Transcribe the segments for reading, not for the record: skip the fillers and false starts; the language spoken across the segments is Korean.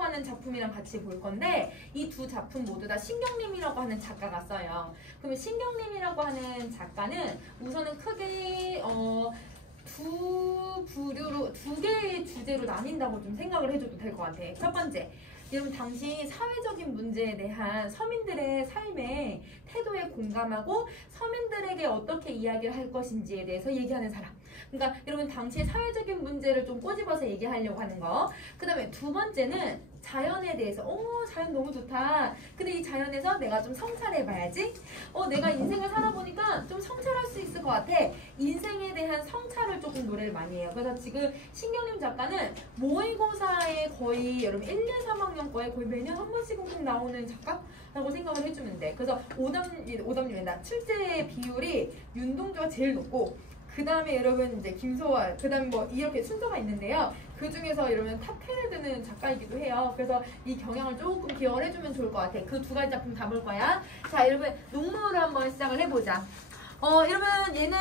눈물이라고 하는 작품이랑 같이 볼 건데 이 두 작품 모두 다 신경림이라고 하는 작가가 써요. 그러면 신경림이라고 하는 작가는 우선은 크게 두 개의 주제로 나뉜다고 좀 생각을 해줘도 될 것 같아. 첫 번째, 여러분 당시 사회적인 문제에 대한 서민들의 삶의 태도에 공감하고 서민들에게 어떻게 이야기를 할 것인지에 대해서 얘기하는 사람. 그러니까 여러분 당시의 사회적인 문제를 좀 꼬집어서 얘기하려고 하는 거. 그 다음에 두 번째는 자연에 대해서 자연 너무 좋다. 근데 이 자연에서 내가 좀 성찰해봐야지. 내가 인생을 살아보니까 좀 성찰할 수 있을 것 같아. 인생에 대한 성찰을 조금 노래를 많이 해요. 그래서 지금 신경림 작가는 모의고사에 거의 여러분 1, 2, 3학년 거에 거의 매년 한 번씩은 꼭 나오는 작가라고 생각을 해주면 돼. 그래서 오답률이다. 출제 비율이 윤동주가 제일 높고 그 다음에 여러분 이제 김소월, 그 다음에 뭐 이렇게 순서가 있는데요. 그 중에서 여러분 탑 10에 드는 작가이기도 해요. 그래서 이 경향을 조금 기억을 해주면 좋을 것 같아. 그 두 가지 작품 다 볼 거야. 자, 여러분 농무를 한번 시작을 해보자. 여러분 얘는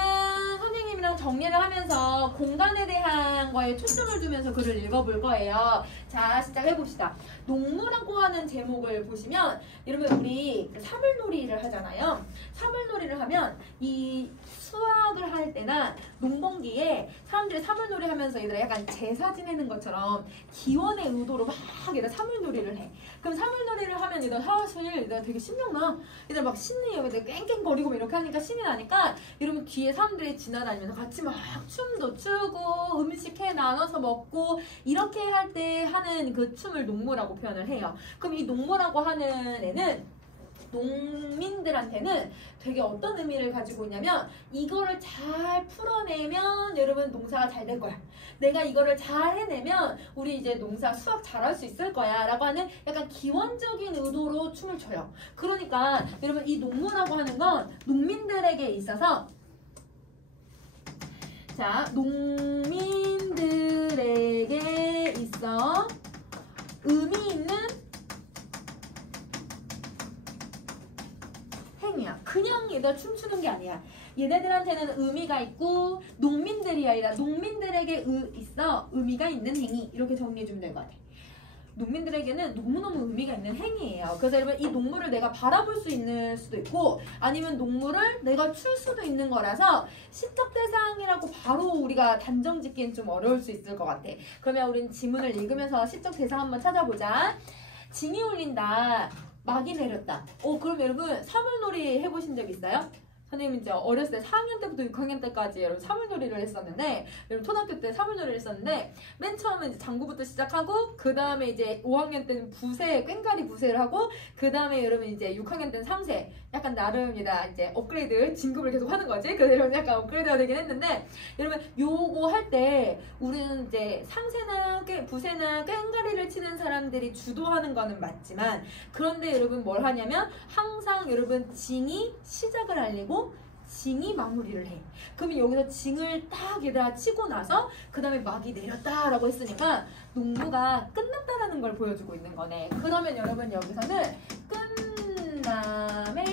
선생님이랑 정리를 하면서 공간에 대한 거에 초점을 두면서 글을 읽어볼 거예요. 자, 시작해봅시다. 농무라고 하는 제목을 보시면 여러분 우리 사물놀이를 하잖아요. 사물놀이를 하면 이 수학을 할 때나 농번기에 사람들이 사물놀이 하면서 얘들아 약간 제사 지내는 것처럼 기원의 의도로 막 얘들아 사물놀이를 해. 그럼 사물놀이를 하면 얘들아 사실 얘들아 되게 신명나. 얘들아 막 신이 여기다 깽깽거리고 이렇게 하니까 신이 나니까 여러분 뒤에 사람들이 지나다니면서 같이 막 춤도 추고 음식 해 나눠서 먹고 이렇게 할 때 하는 그 춤을 농무라고 표현을 해요. 그럼 이 농무라고 하는 애는 농민들한테는 되게 어떤 의미를 가지고 있냐면 이거를 잘 풀어내면 여러분 농사가 잘 될 거야. 내가 이거를 잘 해내면 우리 이제 농사 수확 잘할 수 있을 거야 라고 하는 약간 기원적인 의도로 춤을 춰요. 그러니까 여러분 이 농무라고 하는 건 농민들에게 있어서 자 농민들에게 있어 의미 있는 행위야. 그냥 얘들 춤추는 게 아니야. 얘네들한테는 의미가 있고 농민들이 아니라 농민들에게 있어 의미가 있는 행위. 이렇게 정리해주면 될 것 같아. 농민들에게는 너무너무 의미가 있는 행위예요. 그래서 여러분 이 농무를 내가 바라볼 수 있는 수도 있고 아니면 농무를 내가 출 수도 있는 거라서 시적 대상이라고 바로 우리가 단정 짓기엔 좀 어려울 수 있을 것 같아. 그러면 우린 지문을 읽으면서 시적 대상 한번 찾아보자. 징이 울린다. 막이 내렸다. 그럼 여러분 사물놀이 해보신 적 있어요? 선생님 이제 어렸을 때 4학년 때부터 6학년 때까지 여러분 사물놀이를 했었는데 여러분 초등학교 때 사물놀이를 했었는데 맨 처음에 이제 장구부터 시작하고 그 다음에 이제 5학년 때는 부세 꽹가리 부세를 하고 그 다음에 여러분 이제 6학년 때는 상세 약간 나름이다 이제 업그레이드 진급을 계속 하는 거지. 그래서 여러분 약간 업그레이드가 되긴 했는데 여러분 요거 할 때 우리는 이제 상세나 부세나 꽹가리를 치는 사람들이 주도하는 거는 맞지만 그런데 여러분 뭘 하냐면 항상 여러분 징이 시작을 알리고 징이 마무리를 해. 그러면 여기서 징을 딱 얘들아 치고 나서 그 다음에 막이 내렸다라고 했으니까 농무가 끝났다라는 걸 보여주고 있는 거네. 그러면 여러분 여기서는 끝남의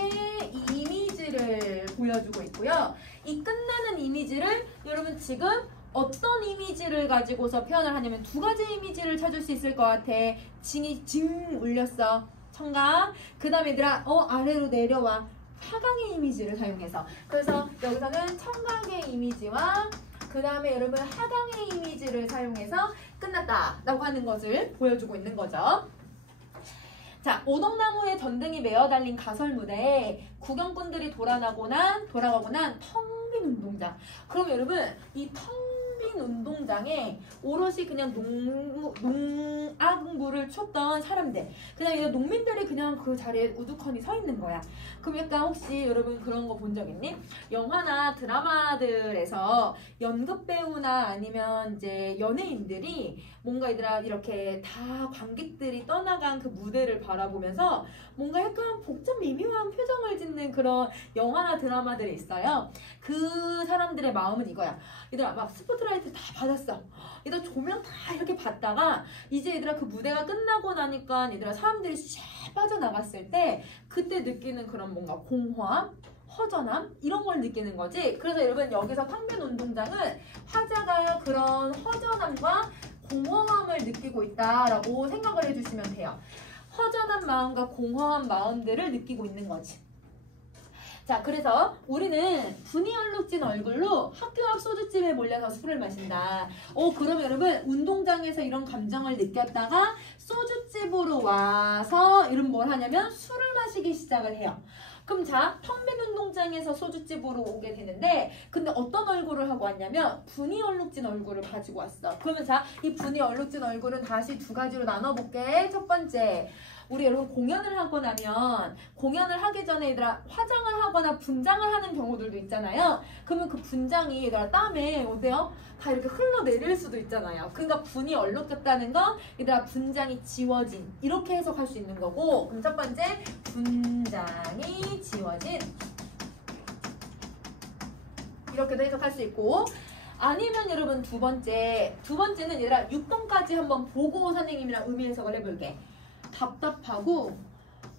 이미지를 보여주고 있고요. 이 끝나는 이미지를 여러분 지금 어떤 이미지를 가지고서 표현을 하냐면 두 가지 이미지를 찾을 수 있을 것 같아. 징이 징 울렸어. 청각. 그 다음에 얘들아 아래로 내려와. 하강의 이미지를 사용해서 그래서 여기서는 청각의 이미지와 그 다음에 여러분 하강의 이미지를 사용해서 끝났다 라고 하는 것을 보여주고 있는 거죠. 자, 오동나무에 전등이 메어 달린 가설 무대에 구경꾼들이 돌아가고 난 텅 빈 운동장. 그럼 여러분 이 텅 빈 운동장에 오롯이 그냥 농악물을 쳤던 사람들 그냥 농민들이 그냥 그 자리에 우두커니 서 있는 거야. 그럼 약간 혹시 여러분 그런 거 본 적 있니? 영화나 드라마들에서 연극 배우나 아니면 이제 연예인들이 뭔가 얘들아 이렇게 다 관객들이 떠나간 그 무대를 바라보면서 뭔가 약간 복잡 미묘한 표정을 짓는 그런 영화나 드라마들이 있어요. 그 사람들의 마음은 이거야. 얘들아 막 스포트라이트 다 받았어. 얘들아 조명 다 이렇게 받다가 이제 얘들아 그 무대가 끝나고 나니까 얘들아 사람들이 쫙 빠져나갔을 때 그때 느끼는 그런 뭔가 공허함, 허전함 이런 걸 느끼는 거지. 그래서 여러분 여기서 텅빈 운동장은 화자가 그런 허전함과 공허함을 느끼고 있다라고 생각을 해주시면 돼요. 허전한 마음과 공허한 마음들을 느끼고 있는 거지. 자, 그래서 우리는 분이 얼룩진 얼굴로 학교 앞 소주집에 몰려서 술을 마신다. 그럼 여러분 운동장에서 이런 감정을 느꼈다가 소주집으로 와서 이런 뭘 하냐면 술을 마시기 시작을 해요. 그럼 자, 텅 빈 운동장에서 소주집으로 오게 되는데 근데 어떤 얼굴을 하고 왔냐면 분이 얼룩진 얼굴을 가지고 왔어. 그러면 자, 이 분이 얼룩진 얼굴은 다시 두 가지로 나눠볼게. 첫 번째, 우리 여러분 공연을 하고 나면 공연을 하기 전에 얘들아 화장을 하거나 분장을 하는 경우들도 있잖아요. 그러면 그 분장이 얘들아 땀에 어때요? 다 이렇게 흘러내릴 수도 있잖아요. 그러니까 분이 얼룩졌다는 건 얘들아 분장이 지워진 이렇게 해석할 수 있는 거고, 그럼 첫 번째 분장이 지워진 이렇게도 해석할 수 있고, 아니면 여러분 두 번째는 얘들아 6번까지 한번 보고 선생님이랑 의미 해석을 해볼게. 답답하고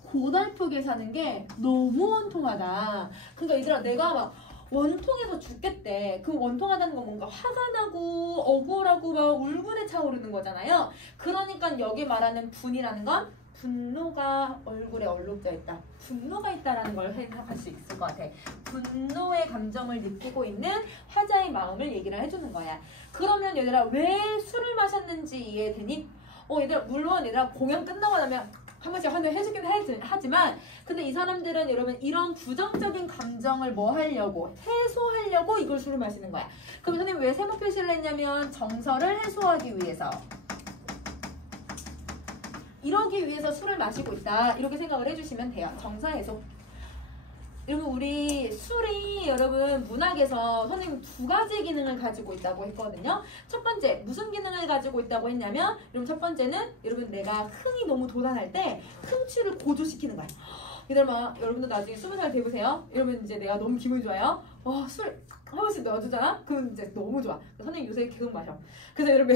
고달프게 사는 게 너무 원통하다. 그러니까 얘들아 내가 막 원통해서 죽겠대. 그럼 원통하다는 건 뭔가 화가 나고 억울하고 막 울분에 차오르는 거잖아요. 그러니까 여기 말하는 분이라는 건 분노가 얼굴에 얼룩져 있다. 분노가 있다라는 걸 해석할 수 있을 것 같아. 분노의 감정을 느끼고 있는 화자의 마음을 얘기를 해주는 거야. 그러면 얘들아 왜 술을 마셨는지 이해되니? 얘들아 물론 얘들아 공연 끝나고 나면 한 번씩 환호해주긴 하지만 근데 이 사람들은 여러분 이런 부정적인 감정을 뭐 하려고? 해소하려고 이걸 술을 마시는 거야. 그럼 선생님 왜 세모 표시를 했냐면 정서를 해소하기 위해서, 이러기 위해서 술을 마시고 있다 이렇게 생각을 해주시면 돼요. 정서 해소. 여러분 우리 술이 여러분 문학에서 선생님 두 가지 기능을 가지고 있다고 했거든요. 첫 번째 무슨 기능을 가지고 있다고 했냐면 여러분 첫 번째는 여러분 내가 흥이 너무 돋아날 때 흥취를 고조시키는 거예요. 여러분들 나중에 20살 돼보세요. 이러면 이제 내가 너무 기분이 좋아요. 술 한 번씩 넣어주잖아? 그럼 이제 너무 좋아. 선생님 요새 계속 마셔. 그래서 여러분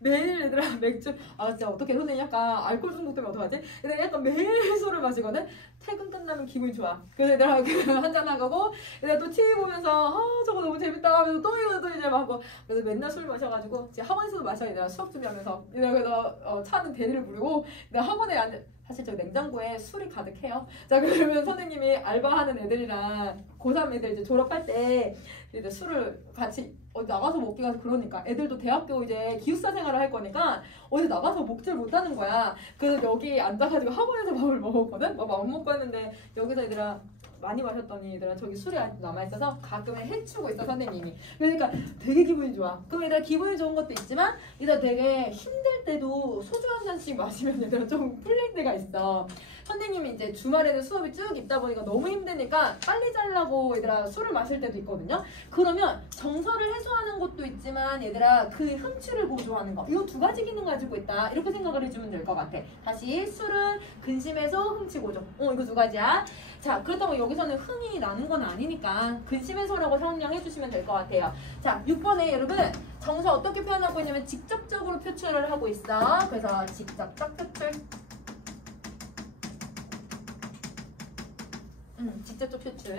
매일 얘들아 맥주, 진짜 어떻게 선생님 약간 알코올 중독 때문에 어떡하지? 근데 약간 매일 술을 마시거든? 퇴근 끝나면 기분이 좋아. 그래서 얘들아 한잔 하고 얘들아 또 TV 보면서 저거 너무 재밌다 하면서 또 이제 막 하고, 그래서 맨날 술 마셔가지고 이제 학원에서도 마셔. 얘들아 수업 준비하면서 얘들아 그래서 차는 대리를 부르고 내가 학원에 사실 저 냉장고에 술이 가득해요. 자, 그러면 선생님이 알바하는 애들이랑 고3 애들 이제 졸업할 때 이제 술을 같이 어디 나가서 먹기가 그러니까 애들도 대학교 이제 기숙사 생활을 할 거니까 어디 나가서 먹질 못하는 거야. 그래서 여기 앉아가지고 학원에서 밥을 먹었거든? 밥 안 먹고 했는데 여기서 얘들아 많이 마셨더니 얘들아 저기 술이 남아있어서 가끔은 해치우고 있어 선생님이. 그러니까 되게 기분이 좋아. 그럼 얘들아 기분이 좋은 것도 있지만 얘들아 되게 힘들 때도 소주 한 잔씩 마시면 얘들아 좀 풀릴 때가 있어. 선생님이 이제 주말에는 수업이 쭉 있다 보니까 너무 힘드니까 빨리 자려고 얘들아 술을 마실 때도 있거든요. 그러면 정서를 해소하는 것도 있지만 얘들아 그 흥취를 고조하는 거, 이 두 가지 기능 가지고 있다 이렇게 생각을 해주면 될 것 같아. 다시 술은 근심 해소, 흥취 고조. 이거 두 가지야. 자, 그렇다고 여기서는 흥이 나는 건 아니니까 근심 해소라고 설명해 주시면 될 것 같아요. 자, 6번에 여러분 정서 어떻게 표현하고 있냐면 직접적으로 표출을 하고 있어. 그래서 직접적 표출. 직접적 표출.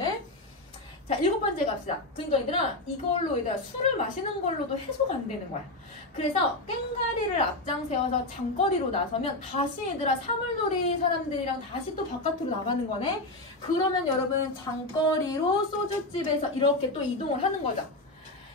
자, 7번째 갑시다. 그러니까 얘들아 이걸로 얘들아 술을 마시는 걸로도 해소가 안 되는 거야. 그래서 깽가리를 앞장 세워서 장거리로 나서면 다시 얘들아 사물놀이 사람들이랑 다시 또 바깥으로 나가는 거네. 그러면 여러분 장거리로 소주집에서 이렇게 또 이동을 하는 거죠.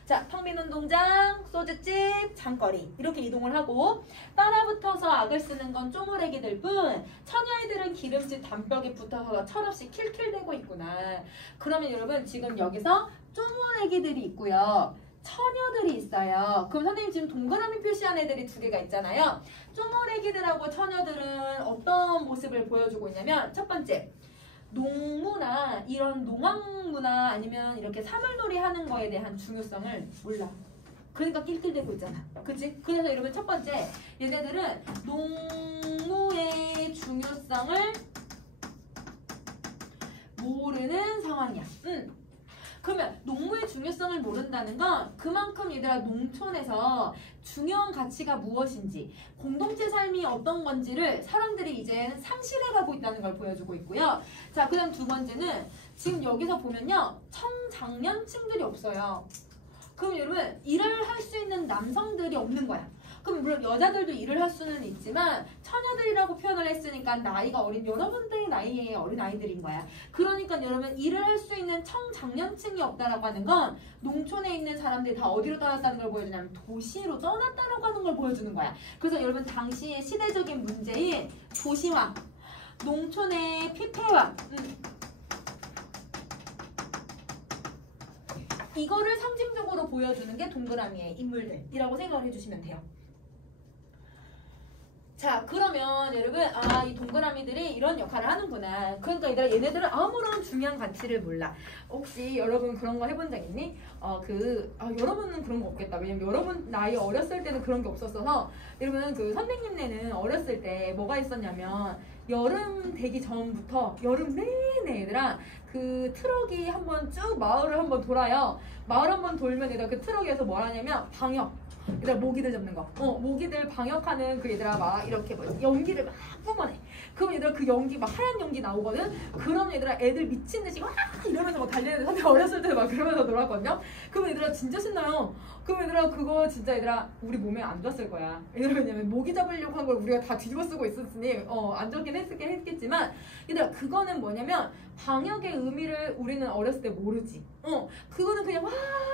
자, 텅 빈 운동장, 소주집, 장거리 이렇게 이동을 하고, 따라붙어서 악을 쓰는 건 쪼물애기들 뿐 처녀애들은 기름집 담벽에 붙어서 철없이 킬킬대고 있구나. 그러면 여러분 지금 여기서 쪼물애기들이 있고요, 처녀들이 있어요. 그럼 선생님 지금 동그라미 표시한 애들이 두 개가 있잖아요. 쪼물애기들하고 처녀들은 어떤 모습을 보여주고 있냐면, 첫 번째 농무나 이런 농악무나 아니면 이렇게 사물놀이 하는 거에 대한 중요성을 몰라. 그러니까 낄낄대고 있잖아. 그치? 그래서 여러분 첫 번째 얘네들은 농무의 중요성을 모르는 상황이야. 그러면 농무의 중요성을 모른다는 건 그만큼 얘들아 농촌에서 중요한 가치가 무엇인지, 공동체 삶이 어떤 건지를 사람들이 이제 상실해가고 있다는 걸 보여주고 있고요. 자, 그 다음 두 번째는 지금 여기서 보면요, 청장년층들이 없어요. 그럼 여러분 일을 할 수 있는 남성들이 없는 거야. 그럼 물론 여자들도 일을 할 수는 있지만 처녀들이라고 표현을 했으니까 나이가 어린 여러분들의 나이에 어린 아이들인 거야. 그러니까 여러분 일을 할 수 있는 청장년층이 없다라고 하는 건 농촌에 있는 사람들이 다 어디로 떠났다는 걸 보여주냐면 도시로 떠났다라고 하는 걸 보여주는 거야. 그래서 여러분 당시의 시대적인 문제인 도시화, 농촌의 피폐화, 이거를 상징적으로 보여주는 게 동그라미의 인물들이라고 생각을 해주시면 돼요. 자, 그러면 여러분 이 동그라미들이 이런 역할을 하는구나. 그러니까 얘네들은 아무런 중요한 가치를 몰라. 혹시 여러분 그런 거 해본 적 있니? 여러분은 그런 거 없겠다. 왜냐면 여러분 나이 어렸을 때는 그런 게 없었어서 여러분 그 선생님네는 어렸을 때 뭐가 있었냐면 여름 되기 전부터 여름 내내 얘들아 그 트럭이 한번 쭉 마을을 한번 돌아요. 마을 한번 돌면 얘들아 그 트럭에서 뭘 하냐면 방역. 얘들아 모기들 잡는 거. 모기들 방역하는 그 얘들아 막 이렇게 뭐 연기를 막 뿜어내. 그럼 얘들아 그 연기 막 하얀 연기 나오거든. 그럼 얘들아 애들 미친 듯이 와 이러면서 막 달리는데 선생님 어렸을 때 막 그러면서 놀았거든요. 그럼 얘들아 진짜 신나요. 그럼 얘들아 그거 진짜 얘들아 우리 몸에 안 좋았을 거야. 얘들아 왜냐면 모기 잡으려고 한 걸 우리가 다 뒤집어 쓰고 있었으니 안 좋긴 했겠지만 얘들아 그거는 뭐냐면 방역의 의미를 우리는 어렸을 때 모르지. 그거는 그냥 와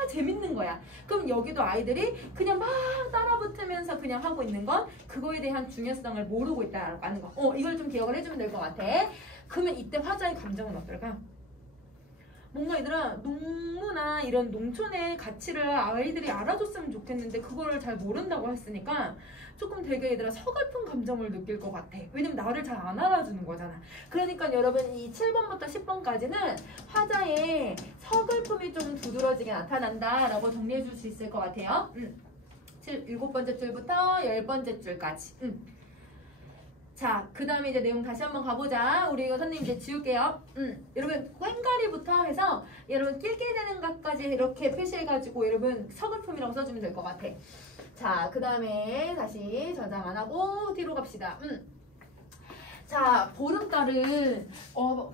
재밌는 거야. 그럼 여기도 아이들이 그냥 막 따라붙으면서 그냥 하고 있는 건 그거에 대한 중요성을 모르고 있다라고 하는 거. 이걸 좀 기억을 해주면 될 것 같아. 그러면 이때 화자의 감정은 어떨까? 뭔가 얘들아 농무나 이런 농촌의 가치를 아이들이 알아줬으면 좋겠는데 그거를 잘 모른다고 했으니까 조금 되게 얘들아 서글픈 감정을 느낄 것 같아. 왜냐면 나를 잘 안 알아주는 거잖아. 그러니까 여러분 이 7번부터 10번까지는 화자의 서글픔이 좀 두드러지게 나타난다 라고 정리해 줄 수 있을 것 같아요. 7번째 줄부터 10번째 줄까지. 자, 그 다음에 이제 내용 다시 한번 가보자. 우리 이거 선생님 이제 지울게요. 여러분, 꽹가리부터 해서 여러분 낄게 되는 것까지 이렇게 표시해가지고 여러분 서글픔이라고 써주면 될 것 같아. 자, 그 다음에 다시 저장 안 하고 뒤로 갑시다. 자, 보름달은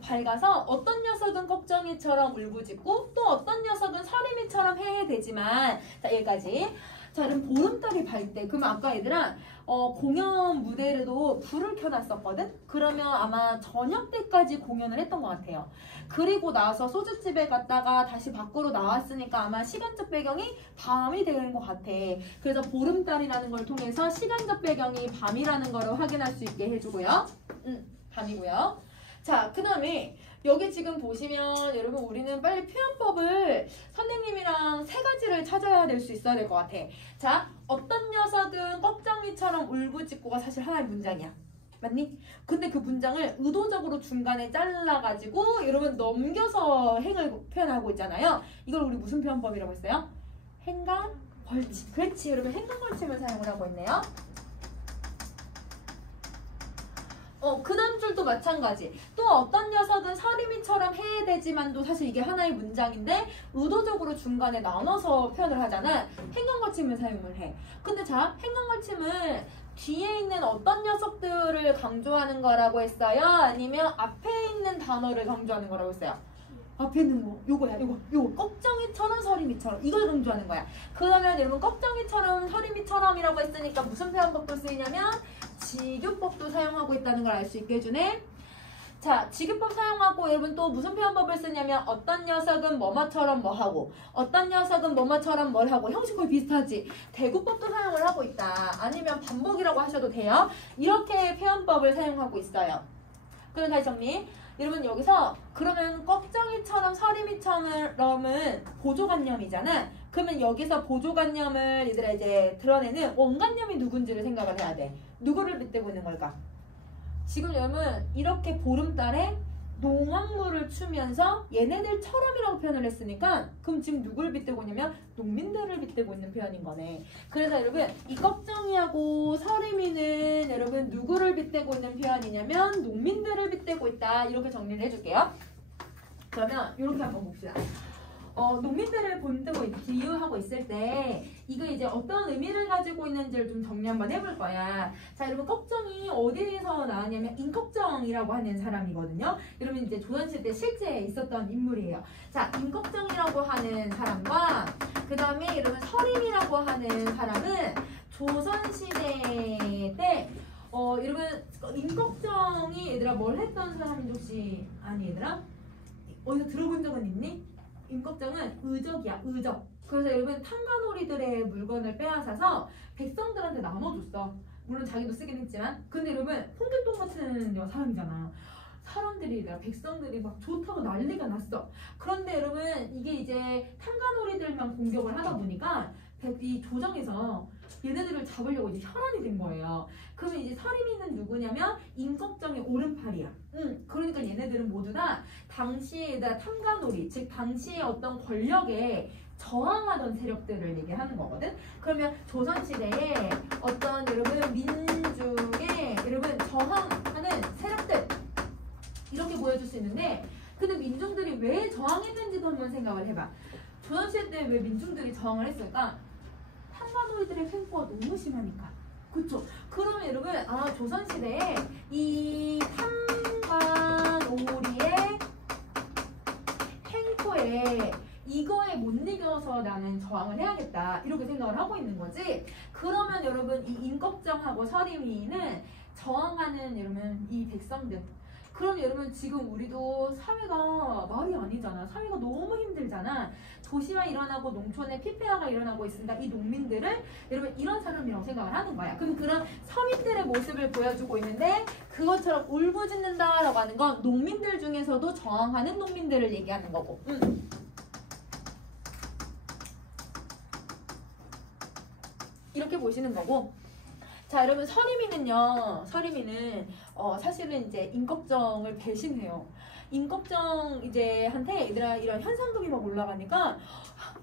밝아서 어떤 녀석은 꺽정이처럼 울부짖고 또 어떤 녀석은 서림이처럼 해해대지만 자, 여기까지. 자, 그럼 보름달이 밝 때 그러면 아까 얘들아 공연 무대에도 불을 켜놨었거든? 그러면 아마 저녁 때까지 공연을 했던 것 같아요. 그리고 나서 소주집에 갔다가 다시 밖으로 나왔으니까 아마 시간적 배경이 밤이 되는 것 같아. 그래서 보름달이라는 걸 통해서 시간적 배경이 밤이라는 걸 확인할 수 있게 해주고요. 밤이고요. 자, 그 다음에 여기 지금 보시면 여러분 우리는 빨리 표현법을 선생님이랑 세 가지를 찾아야 될 수 있어야 될 것 같아. 자, 어떤 녀석은 꺽정이처럼 울부짖고가 사실 하나의 문장이야. 맞니? 근데 그 문장을 의도적으로 중간에 잘라가지고 여러분 넘겨서 행을 표현하고 있잖아요. 이걸 우리 무슨 표현법이라고 했어요? 행간 벌침. 그렇지, 여러분 행간 벌침을 사용을 하고 있네요. 그 다음 줄도 마찬가지. 또 어떤 녀석은 서림이처럼 해야 되지만도 사실 이게 하나의 문장인데 의도적으로 중간에 나눠서 표현을 하잖아. 행간거침을 사용을 해. 근데 자, 행간거침을 뒤에 있는 어떤 녀석들을 강조하는 거라고 했어요? 아니면 앞에 있는 단어를 강조하는 거라고 했어요? 앞에 있는 거, 요거야, 요거. 꺽정이처럼 서림이처럼 이걸 강조하는 거야. 그러면 여러분 꺽정이처럼 서림이처럼이라고 했으니까 무슨 표현법도 쓰이냐면 직유법도 사용하고 있다는 걸 알 수 있게 해주네. 자, 직유법 사용하고 여러분 또 무슨 표현법을 쓰냐면 어떤 녀석은 뭐뭐처럼 뭐하고 어떤 녀석은 뭐뭐처럼 뭘 하고 형식 거의 비슷하지. 대구법도 사용을 하고 있다. 아니면 반복이라고 하셔도 돼요. 이렇게 표현법을 사용하고 있어요. 그럼 다시 정리. 여러분 여기서 그러면 꺽정이처럼 서림이처럼은 보조관념이잖아. 그러면 여기서 보조관념을 얘들아 이제 드러내는 원관념이 누군지를 생각을 해야 돼. 누구를 빗대고 있는 걸까? 지금 여러분 이렇게 보름달에 농악물을 추면서 얘네들처럼이라고 표현을 했으니까 그럼 지금 누구를 빗대고 있냐면 농민들을 빗대고 있는 표현인 거네. 그래서 여러분 이 꺽정이하고 서림이는 여러분 누구를 빗대고 있는 표현이냐면 농민들을 빗대고 있다. 이렇게 정리를 해줄게요. 그러면 이렇게 한번 봅시다. 농민들을 본뜨고 비유하고 있을 때 이거 이제 어떤 의미를 가지고 있는지를 좀 정리 한번 해볼 거야. 자, 여러분 꺽정이 어디에서 나왔냐면 임꺽정이라고 하는 사람이거든요. 여러분 이제 조선시대 때 실제 있었던 인물이에요. 자, 임꺽정이라고 하는 사람과 그 다음에 여러분 서림이라고 하는 사람은 조선시대 때 여러분 임꺽정이 얘들아 뭘 했던 사람인지 혹시 아니 얘들아? 어디서 들어본 적은 있니? 임꺽정은 의적이야, 의적. 그래서 여러분 탕가놀이들의 물건을 빼앗아서 백성들한테 나눠줬어. 물론 자기도 쓰긴 했지만. 근데 여러분 홍길동 같은 사람이잖아. 사람들이 백성들이 막 좋다고 난리가 났어. 그런데 여러분 이게 이제 탕가놀이들만 공격을 하다 보니까 이 조정에서 얘네들을 잡으려고 이제 혈안이 된 거예요. 그러면 이제 서림이는 누구냐면 임꺽정의 오른팔이야. 그러니까 얘네들은 모두 다 당시에 탕가놀이, 즉 당시의 어떤 권력에 저항하던 세력들을 얘기하는 거거든. 그러면 조선시대에 어떤 여러분 민중에 여러분 저항하는 세력들 이렇게 보여줄 수 있는데, 근데 민중들이 왜 저항했는지도 한번 생각을 해봐. 조선시대 때 왜 민중들이 저항을 했을까? 탕가놀이들의 횡포가 너무 심하니까. 그쵸? 그러면 여러분 조선시대에 이 탕가놀이의 횡포에 이거에 못 이겨서 나는 저항을 해야겠다 이렇게 생각을 하고 있는 거지. 그러면 여러분 이 임꺽정하고 서림이는 저항하는 여러분 이 백성들, 그럼 여러분 지금 우리도 사회가 말이 아니잖아. 사회가 너무 힘들잖아. 도시화 일어나고 농촌에 피폐화가 일어나고 있습니다. 이 농민들을 여러분 이런 사람이라고 생각을 하는 거야. 그럼 그런 서민들의 모습을 보여주고 있는데, 그것처럼 울부짖는다라고 하는 건 농민들 중에서도 저항하는 농민들을 얘기하는 거고. 이렇게 보시는 거고. 자, 여러분 서림이는요. 서림이는 사실은 이제 임꺽정을 배신해요. 임꺽정 이제 한테 얘들아 이런 현상금이 막 올라가니까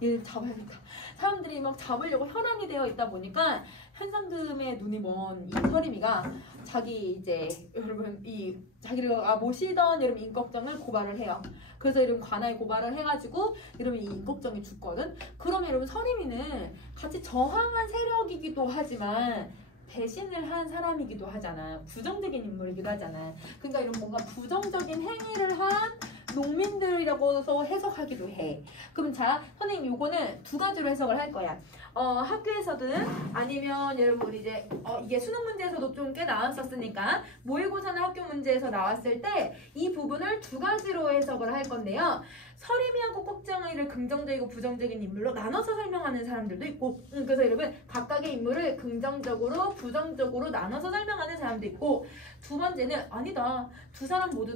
얘 잡아야겠다. 사람들이 막 잡으려고 혈안이 되어 있다 보니까 현상금에 눈이 먼 이 서림이가 자기 이제 여러분 이 자기가 모시던 여러분 임꺽정을 고발을 해요. 그래서 여러분 관아에 고발을 해가지고 여러분 이 임꺽정이 죽거든. 그러면 여러분 서림이는 같이 저항한 세력이기도 하지만 배신을 한 사람이기도 하잖아. 부정적인 인물이기도 하잖아. 그러니까 이런 뭔가 부정적인 행위를 한 농민들이라고서 해석하기도 해. 그럼 자, 선생님 요거는 두 가지로 해석을 할 거야. 학교에서든 아니면 여러분 우리 이제 이게 수능 문제에서도 좀 꽤 나왔었으니까 모의고사나 학교 문제에서 나왔을 때 이 부분을 두 가지로 해석을 할 건데요. 서림이하고 꼭정이를 긍정적이고 부정적인 인물로 나눠서 설명하는 사람들도 있고, 그래서 여러분 각각의 인물을 긍정적으로 부정적으로 나눠서 설명하는 사람도 있고, 두 번째는 아니다. 두 사람 모두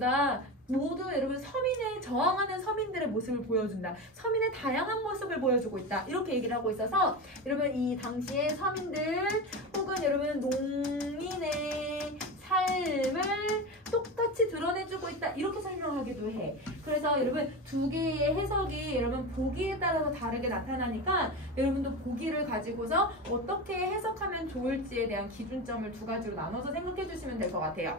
여러분 서민의 저항하는 서민들의 모습을 보여준다. 서민의 다양한 모습을 보여주고 있다. 이렇게 얘기를 하고 있어서 여러분 이 당시의 서민들 혹은 여러분 농민의 삶을 똑같이 드러내주고 있다. 이렇게 설명하기도 해. 그래서 여러분 두 개의 해석이 여러분 보기에 따라서 다르게 나타나니까 여러분도 보기를 가지고서 어떻게 해석하면 좋을지에 대한 기준점을 두 가지로 나눠서 생각해 주시면 될 것 같아요.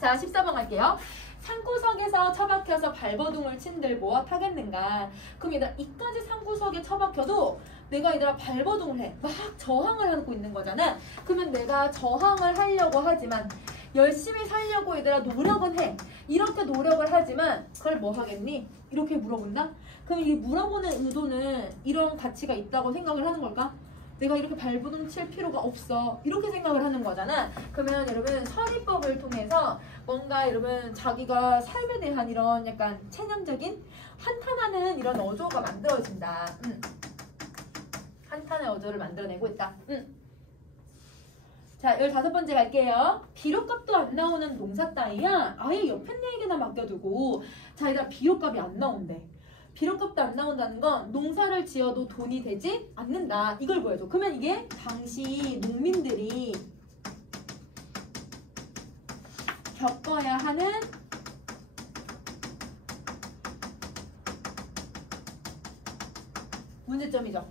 자, 14번 갈게요. 산구석에서 처박혀서 발버둥을 친들 무엇 하겠는가? 그럼 얘들아 이까지 산구석에 처박혀도 내가 얘들아 발버둥을 해. 막 저항을 하고 있는 거잖아. 그러면 내가 저항을 하려고 하지만 열심히 살려고 얘들아 노력은 해. 이렇게 노력을 하지만 그걸 뭐 하겠니? 이렇게 물어본다? 그럼 이 물어보는 의도는 이런 가치가 있다고 생각을 하는 걸까? 내가 이렇게 발버둥 칠 필요가 없어. 이렇게 생각을 하는 거잖아. 그러면 여러분 서리법을 통해서 뭔가 여러분 자기가 삶에 대한 이런 약간 체념적인 한탄하는 이런 어조가 만들어진다. 한탄의 어조를 만들어내고 있다. 자, 15번째 갈게요. 비료값도 안 나오는 농사 따위야 아예 옆에 내에게나 맡겨두고, 자, 얘들아 비료값이 안 나온대. 비료값도 안 나온다는 건 농사를 지어도 돈이 되지 않는다. 이걸 보여줘. 그러면 이게 당시 농민들이 겪어야 하는 문제점이죠.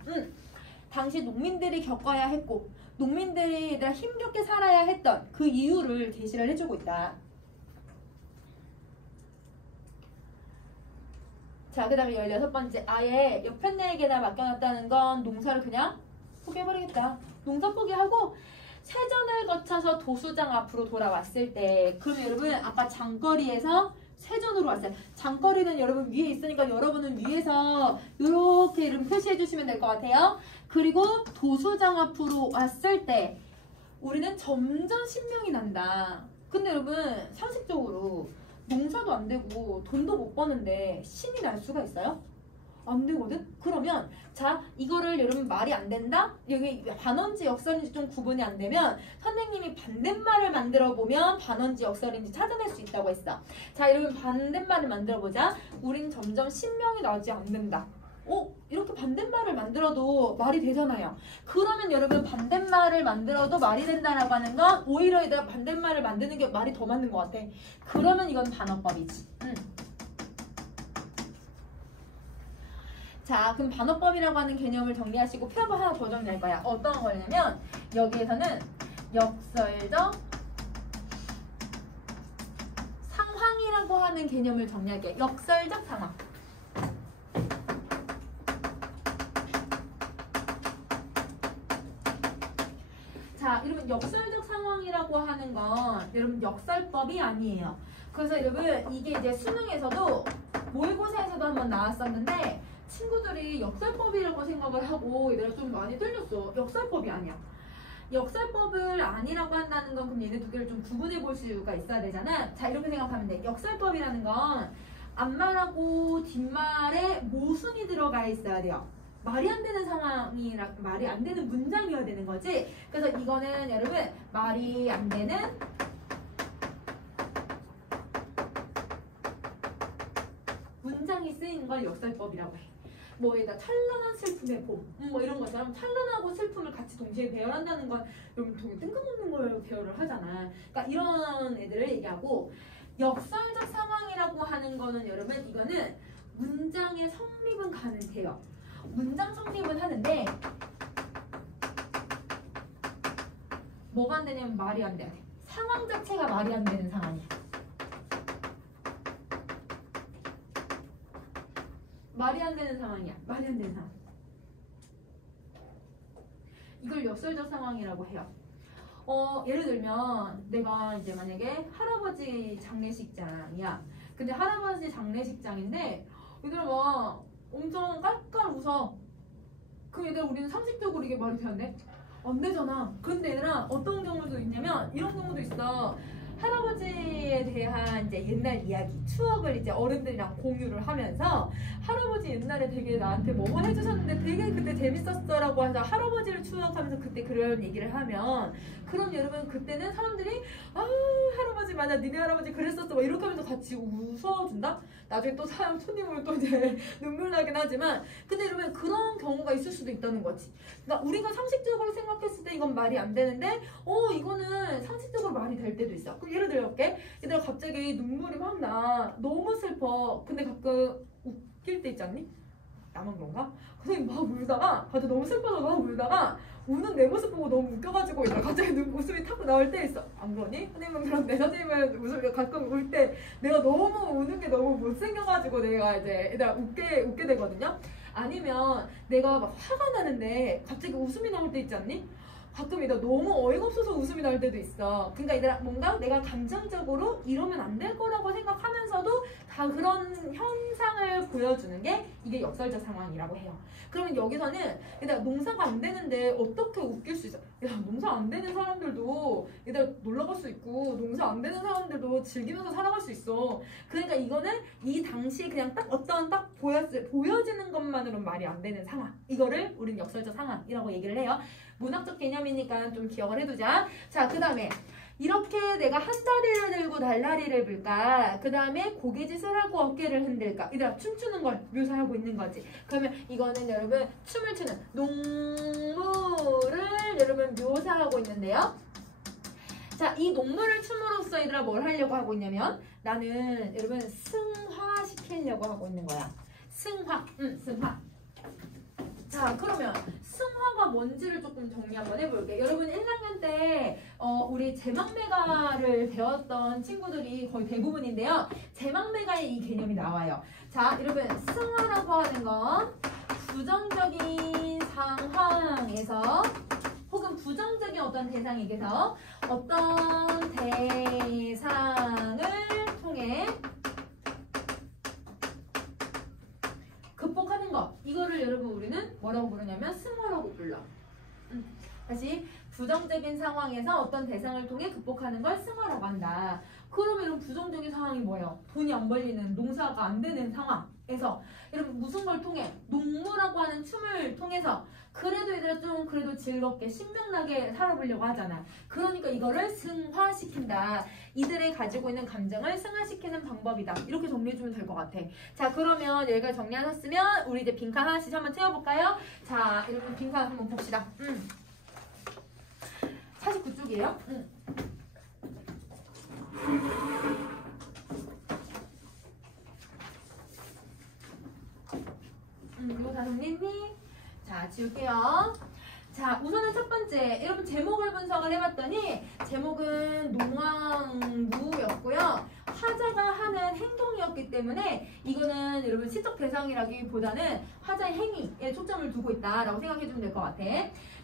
당시 농민들이 겪어야 했고 농민들이 힘겹게 살아야 했던 그 이유를 제시를 해주고 있다. 자, 그 다음에 16번째. 아예 옆에 내에게나 맡겨놨다는 건 농사를 그냥 포기해버리겠다. 농사 포기하고 세전을 거쳐서 도수장 앞으로 돌아왔을 때, 그럼 여러분 아까 장거리에서 세전으로 왔어요. 장거리는 여러분 위에 있으니까 여러분은 위에서 이렇게 이름 표시해 주시면 될 것 같아요. 그리고 도수장 앞으로 왔을 때 우리는 점점 신명이 난다. 근데 여러분 상식적으로 농사도 안 되고 돈도 못 버는데 신이 날 수가 있어요? 안 되거든? 그러면 자 이거를 여러분 말이 안 된다? 여기 반원지 역설인지 좀 구분이 안 되면 선생님이 반대말을 만들어 보면 반원지 역설인지 찾아낼 수 있다고 했어. 자 여러분 반대말을 만들어 보자. 우린 점점 신명이 나지 않는다. 이렇게 반대말을 만들어도 말이 되잖아요. 그러면 여러분 반대말을 만들어도 말이 된다라고 하는 건 오히려 얘들아 반대말을 만드는 게 말이 더 맞는 것 같아. 그러면 이건 반어법이지. 자, 그럼 반어법이라고 하는 개념을 정리하시고 표현법 하나 더 정리할 거야. 어떤 거냐면 여기에서는 역설적 상황이라고 하는 개념을 정리할게요. 역설적 상황. 자, 여러분 역설적 상황이라고 하는 건 여러분 역설법이 아니에요. 그래서 여러분 이게 이제 수능에서도 모의고사에서도 한번 나왔었는데 친구들이 역설법이라고 생각을 하고 얘들아 좀 많이 틀렸어. 역설법이 아니야. 역설법을 아니라고 한다는 건 그럼 얘네 두 개를 좀 구분해 볼 수가 있어야 되잖아. 자 이렇게 생각하면 돼. 역설법이라는 건 앞말하고 뒷말에 모순이 들어가 있어야 돼요. 말이 안 되는 상황이라 말이 안 되는 문장이어야 되는 거지. 그래서 이거는 여러분 말이 안 되는 문장이 쓰이는 걸 역설법이라고 해. 뭐 얘다 찬란한 슬픔의 봄, 뭐 이런 것처럼 찬란하고 슬픔을 같이 동시에 배열한다는 건 여러분 되게 뜬금없는 걸 배열을 하잖아. 그러니까 이런 애들을 얘기하고 역설적 상황이라고 하는 거는 여러분 이거는 문장의 성립은 가능해요. 문장 성립은 하는데 뭐가 안 되냐면 말이 안 돼. 상황 자체가 말이 안 되는 상황이야. 말이 안 되는 상황이야. 말이 안 되는 상황. 이걸 역설적 상황이라고 해요. 예를 들면 내가 이제 만약에 할아버지 장례식장이야. 근데 할아버지 장례식장인데 얘들아 막 엄청 깔깔 웃어. 그럼 얘들아 우리는 상식적으로 이게 말이 되는데 안 되잖아. 근데 얘들아 어떤 경우도 있냐면 이런 경우도 있어. 할아버지에 대한 이제 옛날 이야기, 추억을 이제 어른들이랑 공유를 하면서 할아버지 옛날에 되게 나한테 뭐 해주셨는데 되게 그때 재밌었어라고 해서 할아버지를 추억하면서 그때 그런 얘기를 하면 그럼 여러분 그때는 사람들이 아 할아버지 맞아 니네 할아버지 그랬었어 뭐 이렇게 하면서 같이 웃어준다? 나중에 또 사람 손님을 또 이제 눈물 나긴 하지만 근데 여러분 그런 경우가 있을 수도 있다는 거지. 그러니까 우리가 상식적으로 생각했을 때 이건 말이 안 되는데 이거는 상식적으로 말이 될 때도 있어. 그럼 예를 들어볼게. 얘들아 갑자기 눈물이 막 나. 너무 슬퍼. 근데 가끔 웃길 때 있지 않니? 나만 그런가? 선생님 막 울다가 갑자기 너무 슬퍼서 막 울다가 우는 내 모습 보고 너무 웃겨가지고 얘들아 갑자기 웃음이 탁 나올 때 있어. 안 그러니? 선생님은 그런데 선생님은 웃음이 가끔 울 때 내가 너무 우는 게 너무 못생겨가지고 내가 이제 얘들아 웃게 되거든요. 아니면 내가 막 화가 나는데 갑자기 웃음이 나올 때 있지 않니? 가끔 얘들아 너무 어이가 없어서 웃음이 나올 때도 있어. 그러니까 얘들아 뭔가 내가 감정적으로 이러면 안 될 거라고 생각하면서도 다 그런 현상을 보여주는 게 이게 역설적 상황이라고 해요. 그러면 여기서는 얘들아 농사가 안 되는데 어떻게 웃길 수 있어? 야 농사 안 되는 사람들도 얘들아 놀러 갈 수 있고 농사 안 되는 사람들도 즐기면서 살아갈 수 있어. 그러니까 이거는 이 당시에 그냥 딱 어떤 딱 보여지는 것만으로는 말이 안 되는 상황. 이거를 우린 역설적 상황이라고 얘기를 해요. 문학적 개념이니까 좀 기억을 해두자. 자, 그 다음에 이렇게 내가 한 다리를 들고 달다리를 불까? 그 다음에 고개짓을 하고 어깨를 흔들까? 얘들아 춤추는 걸 묘사하고 있는 거지. 그러면 이거는 여러분 춤을 추는 농무를 여러분 묘사하고 있는데요. 자, 이 농무를 춤으로써 얘들아 뭘 하려고 하고 있냐면 나는 여러분 승화시키려고 하고 있는 거야. 승화. 승화. 자, 그러면 승화가 뭔지를 조금 정리 한번 해볼게요. 여러분 1학년 때 우리 제망매가를 배웠던 친구들이 거의 대부분인데요. 제망매가의 이 개념이 나와요. 자, 여러분 승화라고 하는 건 부정적인 상황에서 혹은 부정적인 어떤 대상에게서 어떤 대상을 통해 뭐라고 부르냐면 승화라고 불러. 다시 부정적인 상황에서 어떤 대상을 통해 극복하는 걸 승화라고 한다. 그러면 이런 부정적인 상황이 뭐예요? 돈이 안 벌리는, 농사가 안 되는 상황에서 여러분 무슨 걸 통해? 농무라고 하는 춤을 통해서 그래도 얘들아 좀 그래도 즐겁게 신명나게 살아보려고 하잖아. 그러니까 이거를 승화시킨다. 이들이 가지고 있는 감정을 승화시키는 방법이다. 이렇게 정리해주면 될 것 같아. 자, 그러면 여기까지 정리하셨으면 우리 이제 빈칸 하나씩 한번 채워볼까요? 자, 여러분 빈칸 한번 봅시다. 49쪽이에요. 이거 다 정리했니? 자, 지울게요. 자, 우선은 첫 번째, 여러분 제목을 분석을 해봤더니 제목은 농왕무였고요. 화자가 하는 행동이었기 때문에 이거는 여러분 시적 대상이라기보다는 화자의 행위에 초점을 두고 있다라고 생각해주면 될 것 같아.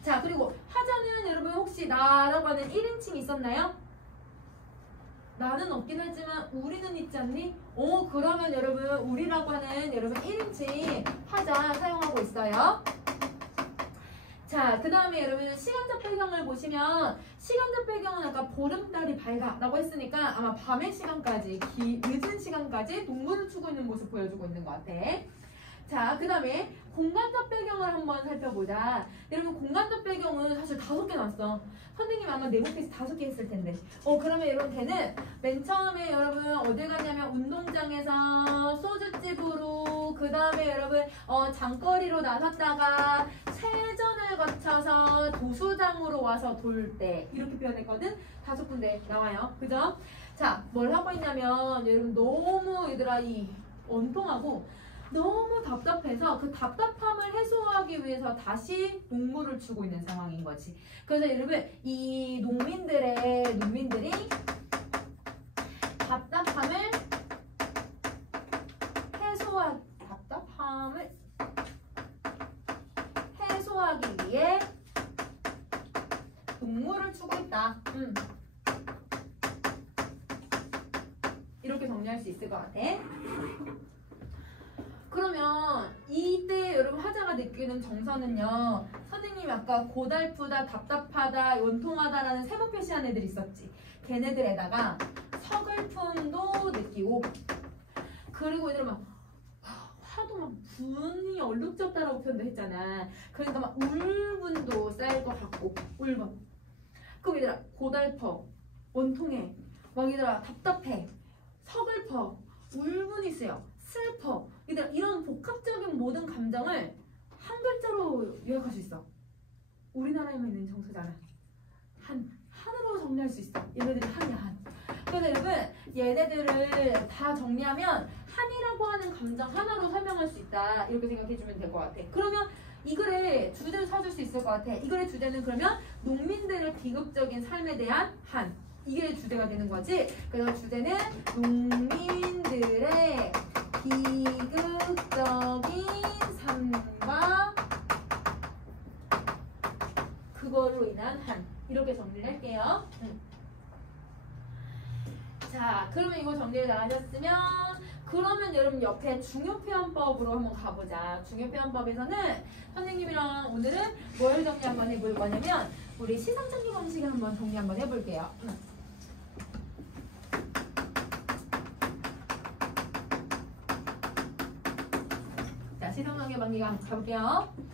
자, 그리고 화자는 여러분 혹시 나라고 하는 1인칭이 있었나요? 나는 없긴 하지만 우리는 있지 않니? 그러면 여러분 우리라고 하는 여러분 1인칭 화자 사용하고 있어요. 자, 그 다음에 여러분 시간적 배경을 보시면 시간적 배경은 아까 보름달이 밝아 라고 했으니까 아마 밤의 시간까지 늦은 시간까지 동물을 추고 있는 모습 보여주고 있는 것 같아. 자, 그 다음에 공간적 배경을 한번 살펴보자. 여러분 공간적 배경은 사실 5개 나왔어. 선생님이 아마 네모피스 5개 했을 텐데. 그러면 여러분 걔는 맨 처음에 여러분 어딜 갔냐면 운동장에서 소주집으로 그 다음에 여러분 장거리로 나섰다가 세전을 거쳐서 도수장으로 와서 돌 때 이렇게 표현했거든. 5군데 나와요. 그죠? 자, 뭘 하고 있냐면 여러분 너무 얘들아 이 원통하고 너무 답답해서 그 답답함을 해소하기 위해서 다시 농무를 추고 있는 상황인 거지. 그래서 여러분 이 농민들이 답답함을 해소하기 위해 농무를 추고 있다. 이렇게 정리할 수 있을 것 같아. 그러면 이때 여러분 화자가 느끼는 정서는요. 선생님이 아까 고달프다, 답답하다, 원통하다라는 세모 표시한 애들 있었지. 걔네들에다가 서글픔도 느끼고 그리고 얘들 막 화도 막 분이 얼룩졌다라고 표현도 했잖아. 그러니까 막 울분도 쌓일 것 같고 울분. 그럼 얘들아 고달퍼, 원통해, 막 얘들아 답답해, 서글퍼, 울분이 있어요. 슬퍼. 이런 복합적인 모든 감정을 한 글자로 요약할 수 있어. 우리나라에만 있는 정서잖아. 한으로 정리할 수 있어. 얘네들이 한이야, 한. 그래서 여러분 얘네들을 다 정리하면 한이라고 하는 감정 하나로 설명할 수 있다. 이렇게 생각해주면 될 것 같아. 그러면 이 글의 주제를 찾을 수 있을 것 같아. 이 글의 주제는 그러면 농민들의 비극적인 삶에 대한 한. 이게 주제가 되는 거지. 그래서 주제는 농민들의 비극적인 삶과 그거로 인한 한. 이렇게 정리를 할게요. 자, 그러면 이거 정리를 다 하셨으면 그러면 여러분 옆에 중요표현법으로 한번 가보자. 중요표현법에서는 선생님이랑 오늘은 뭘 정리 한번 해볼 거냐면 우리 시선정리 방식을 한번 정리 한번 해볼게요. 자, 시선정리 방식 한번 가볼게요.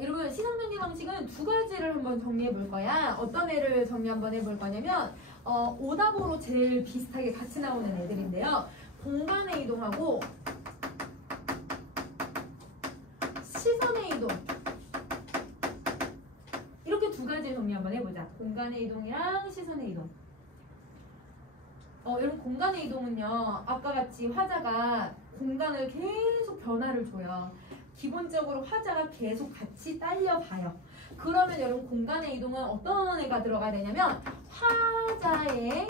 여러분 시선정리 방식은 두 가지를 한번 정리해 볼 거야. 어떤 애를 정리 한번 해볼 거냐면 오답으로 제일 비슷하게 같이 나오는 애들인데요. 공간의 이동하고 시선의 이동 이렇게 두 가지 정리 한번 해보자. 공간의 이동이랑 시선의 이동. 여러분 공간의 이동은요. 아까 같이 화자가 공간을 계속 변화를 줘요. 기본적으로 화자가 계속 같이 딸려봐요. 그러면 여러분 공간의 이동은 어떤 애가 들어가야 되냐면 화자의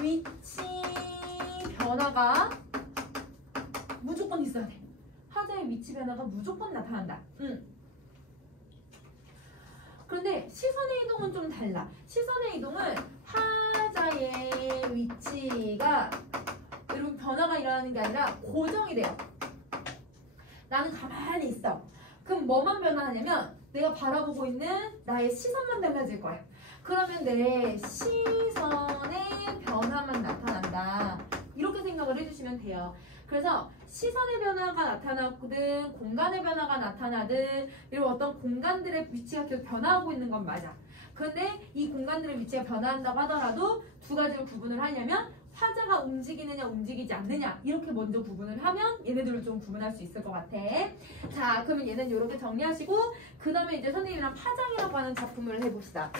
위치 변화가 무조건 있어야 돼. 화자의 위치 변화가 무조건 나타난다. 그런데 시선의 이동은 좀 달라. 시선의 이동은 화자의 위치가 여러분 변화가 일어나는 게 아니라 고정이 돼요. 나는 가만히 있어. 그럼 뭐만 변화하냐면 내가 바라보고 있는 나의 시선만 달라질 거야. 그러면 내 시선의 변화만 나타난다. 이렇게 생각을 해주시면 돼요. 그래서 시선의 변화가 나타나든 공간의 변화가 나타나든 이런 어떤 공간들의 위치가 계속 변화하고 있는 건 맞아. 그런데 이 공간들의 위치가 변화한다고 하더라도 두 가지를 구분을 하려면 화자가 움직이느냐 움직이지 않느냐 이렇게 먼저 구분을 하면 얘네들을 좀 구분할 수 있을 것 같아. 자, 그러면 얘는 이렇게 정리하시고 그 다음에 이제 선생님이랑 파장이라고 하는 작품을 해봅시다.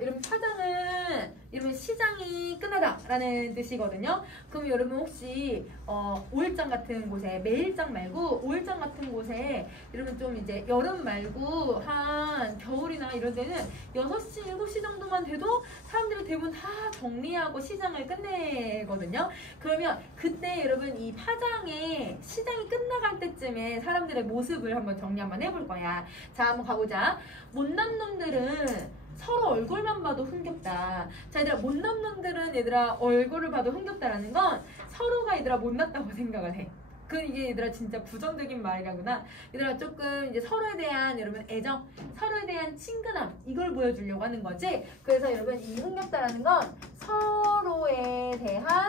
여러분 파장은 여러분 시장이 끝나다라는 뜻이거든요. 그럼 여러분 혹시 5일장 같은 곳에 매일장 말고 5일장 같은 곳에 여러분 좀 이제 여름 말고 한 겨울이나 이런 데는 6시, 7시 정도만 돼도 사람들이 대부분 다 정리하고 시장을 끝내거든요. 그러면 그때 여러분 이 파장에 시장이 끝나갈 때쯤에 사람들의 모습을 한번 정리 한번 해볼 거야. 자, 한번 가보자. 못난 놈들은 서로 얼굴만 봐도 흥겹다. 자, 얘들아, 못난 놈들은 얘들아 얼굴을 봐도 흥겹다라는 건 서로가 얘들아 못났다고 생각을 해. 이게 얘들아 진짜 부정적인 말이라구나. 얘들아 조금 이제 서로에 대한 여러분 애정, 서로에 대한 친근함 이걸 보여주려고 하는 거지. 그래서 여러분 이 흥겹다라는 건 서로에 대한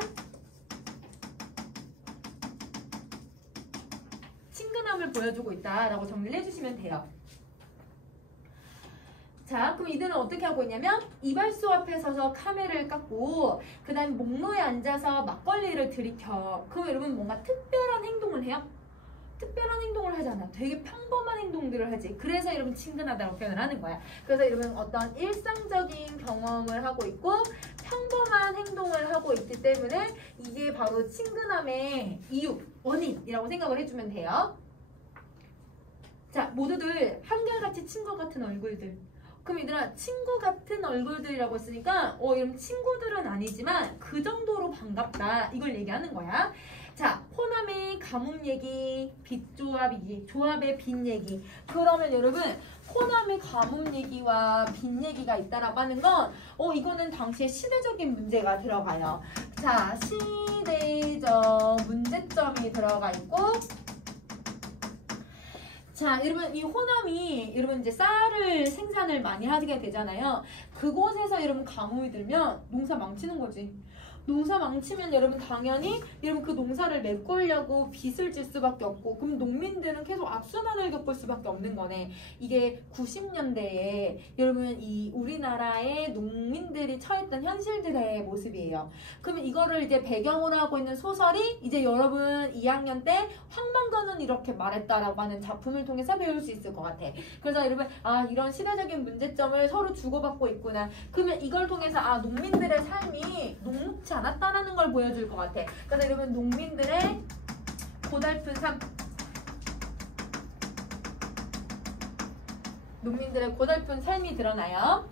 친근함을 보여주고 있다라고 정리를 해주시면 돼요. 자, 그럼 이들은 어떻게 하고 있냐면 이발소 앞에 서서 카메라를 깎고 그 다음에 목로에 앉아서 막걸리를 들이켜. 그럼 여러분 뭔가 특별한 행동을 해요? 특별한 행동을 하잖아. 되게 평범한 행동들을 하지. 그래서 여러분 친근하다고 표현을 하는 거야. 그래서 여러분 어떤 일상적인 경험을 하고 있고 평범한 행동을 하고 있기 때문에 이게 바로 친근함의 이유, 원인이라고 생각을 해주면 돼요. 자, 모두들 한결같이 친구 같은 얼굴들. 그럼 얘들아 친구 같은 얼굴들이라고 했으니까 이런 친구들은 아니지만 그 정도로 반갑다 이걸 얘기하는 거야. 자, 호남의 가뭄 얘기, 조합의 빈 얘기. 그러면 여러분 호남의 가뭄 얘기와 빈 얘기가 있다라고 하는 건 이거는 당시에 시대적인 문제가 들어가요. 자, 시대적 문제점이 들어가 있고 자, 여러분 이 호남이 여러분 이제 쌀을 생산을 많이 하게 되잖아요. 그곳에서 여러분 가뭄이 들면 농사 망치는 거지. 농사 망치면 여러분 당연히 여러분 그 농사를 메꾸려고 빚을 질 수밖에 없고 그럼 농민들은 계속 악순환을 겪을 수밖에 없는 거네. 이게 90년대에 여러분 이 우리나라의 농민들이 처했던 현실들의 모습이에요. 그러면 이거를 이제 배경으로 하고 있는 소설이 이제 여러분 2학년 때 황만건은 이렇게 말했다라고 하는 작품을 통해서 배울 수 있을 것 같아. 그래서 여러분 이런 시대적인 문제점을 서로 주고받고 있구나. 그러면 이걸 통해서 농민들의 삶이 녹록지 않았다라는 걸 보여줄 것 같아. 그래서 여러분 농민들의 고달픈 삶, 농민들의 고달픈 삶이 드러나요.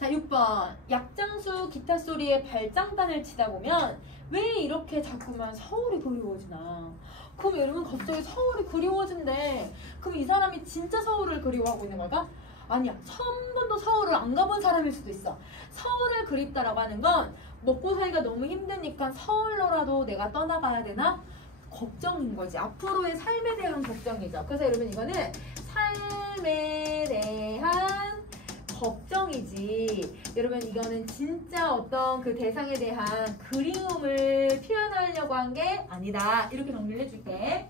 자, 6번 약장수 기타 소리에 발장단을 치다 보면 왜 이렇게 자꾸만 서울이 그리워지나. 그럼 여러분 갑자기 서울이 그리워진대. 그럼 이 사람이 진짜 서울을 그리워하고 있는 걸까? 아니야. 한 번도 서울을 안 가본 사람일 수도 있어. 서울을 그립다라고 하는 건 먹고 살기가 너무 힘드니까 서울로라도 내가 떠나가야 되나? 걱정인 거지. 앞으로의 삶에 대한 걱정이죠. 그래서 여러분 이거는 삶에 대한 걱정이지. 여러분 이거는 진짜 어떤 그 대상에 대한 그리움을 표현하려고 한 게 아니다. 이렇게 정리를 해줄게.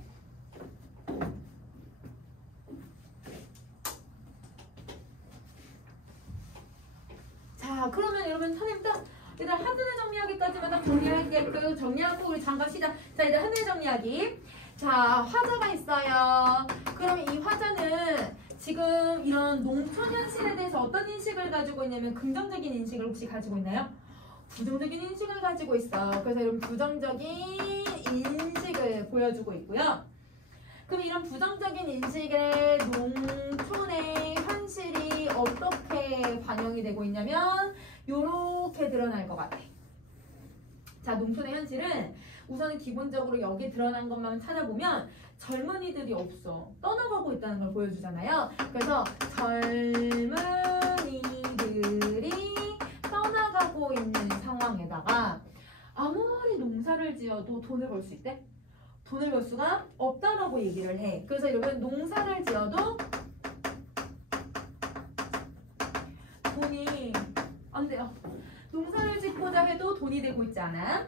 자, 그러면 여러분 선생님 딱 일단 한눈에 정리하기까지만 딱 정리할게. 그리고 정리하고 우리 잠깐 쉬자. 자, 일단 한눈에 정리하기. 자, 화자가 있어요. 그러면 이 화자는 지금 이런 농촌 현실에 대해서 어떤 인식을 가지고 있냐면 긍정적인 인식을 혹시 가지고 있나요? 부정적인 인식을 가지고 있어. 그래서 이런 부정적인 인식을 보여주고 있고요. 그럼 이런 부정적인 인식의 농촌의 현실이 어떻게 반영이 되고 있냐면 요렇게 드러날 것 같아. 자, 농촌의 현실은 우선은 기본적으로 여기 드러난 것만 찾아보면 젊은이들이 없어. 떠나가고 있다는 걸 보여주잖아요. 그래서 젊은이들이 떠나가고 있는 상황에다가 아무리 농사를 지어도 지어도 돈을 벌 수 있대? 돈을 벌 수가 없다라고 얘기를 해. 그래서 여러분 농사를 지어도 돈이 안 돼요. 농사를 짓고자 해도 돈이 되고 있지 않아?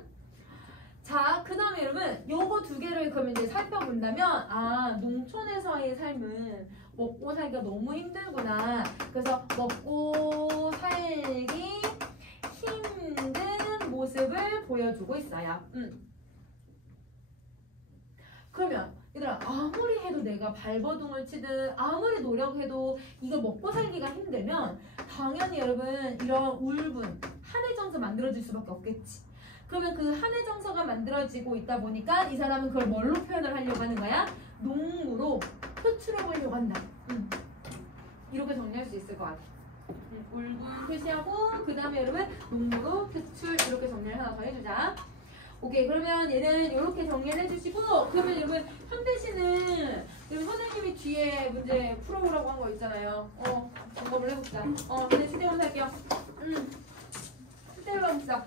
자, 그 다음에 여러분 요거 두 개를 그러면 이제 살펴본다면 아, 농촌에서의 삶은 먹고 살기가 너무 힘들구나. 그래서 먹고 살기 힘든 모습을 보여주고 있어요. 그러면 얘들아 아무리 해도 내가 발버둥을 치든 아무리 노력해도 이걸 먹고 살기가 힘들면 당연히 여러분 이런 울분, 한해정서 만들어질 수밖에 없겠지. 그러면 그 한해정서가 만들어지고 있다 보니까 이 사람은 그걸 뭘로 표현을 하려고 하는 거야? 농무로 표출해 보려고 한다. 이렇게 정리할 수 있을 것 같아. 울분 표시하고 그 다음에 여러분 농무로 표출 이렇게 정리를 하나 더 해주자. 오케이, 그러면 얘는 이렇게 정리를 해주시고 그러면 여러분 현대시는 여러분 선생님이 뒤에 문제 풀어보라고 한 거 있잖아요. 작업을 해봅시다. 얘는 시대로 할게요. 시대로 해봅시다.